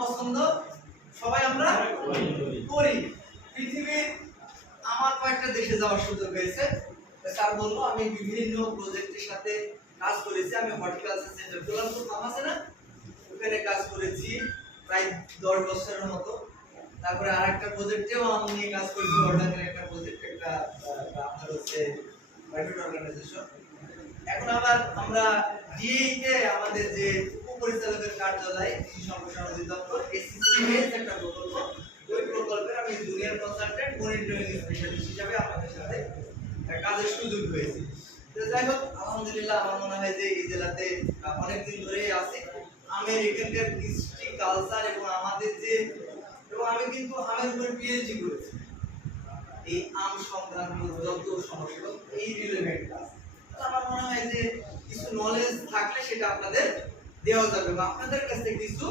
পছন্দ সবাই আমরা করি। পৃথিবীর আমার কয়েকটা দেশে যাওয়ার সুযোগ হয়েছে। স্যার বললো আমি বিভিন্ন প্রজেক্টের সাথে কাজ করেছি। আমি হর্টিকালচার সেন্টার গোলামপুর ফার্ম আছে না, ওখানে কাজ করেছি প্রায় 10 বছরের মতো। তারপরে আরেকটা প্রজেক্টেও আমি নিয়ে কাজ করেছি, অর্ডারের একটা প্রজেক্ট, একটা আপনার হচ্ছে প্রাইভেট অর্গানাইজেশন। এখন আবার আমরা ডিএইতে আমাদের যে উপপরিচালকের কার্যালয় কৃষি সম্প্রসারণ অধিদপ্তর এসিসিএস একটা প্রকল্প, ওই প্রকল্পের আমি জুনিয়র কনসালটেন্ট মনিটরিং স্পেশালিস্ট হিসেবে আপনাদের সাথে কাজের সুযোগ পেয়েছি। তো যাই হোক, আলহামদুলিল্লাহ আমার মনে হয় যে এই জেলাতে অনেকদিন ধরেই আছে আমের এখানকার হিস্ট্রি কালচার এবং আমাদের যে, এবং আমি কিন্তু আমের উপর পিএইচডি করেছি। এই আম সংক্রান্ত যত সমস্যা এই রিলেভেন্ট কাজ, আমার মনে হয় যে কিছু নলেজ থাকলে সেটা আপনাদের দেওয়া যাবে বা আপনাদের কাছে কিছু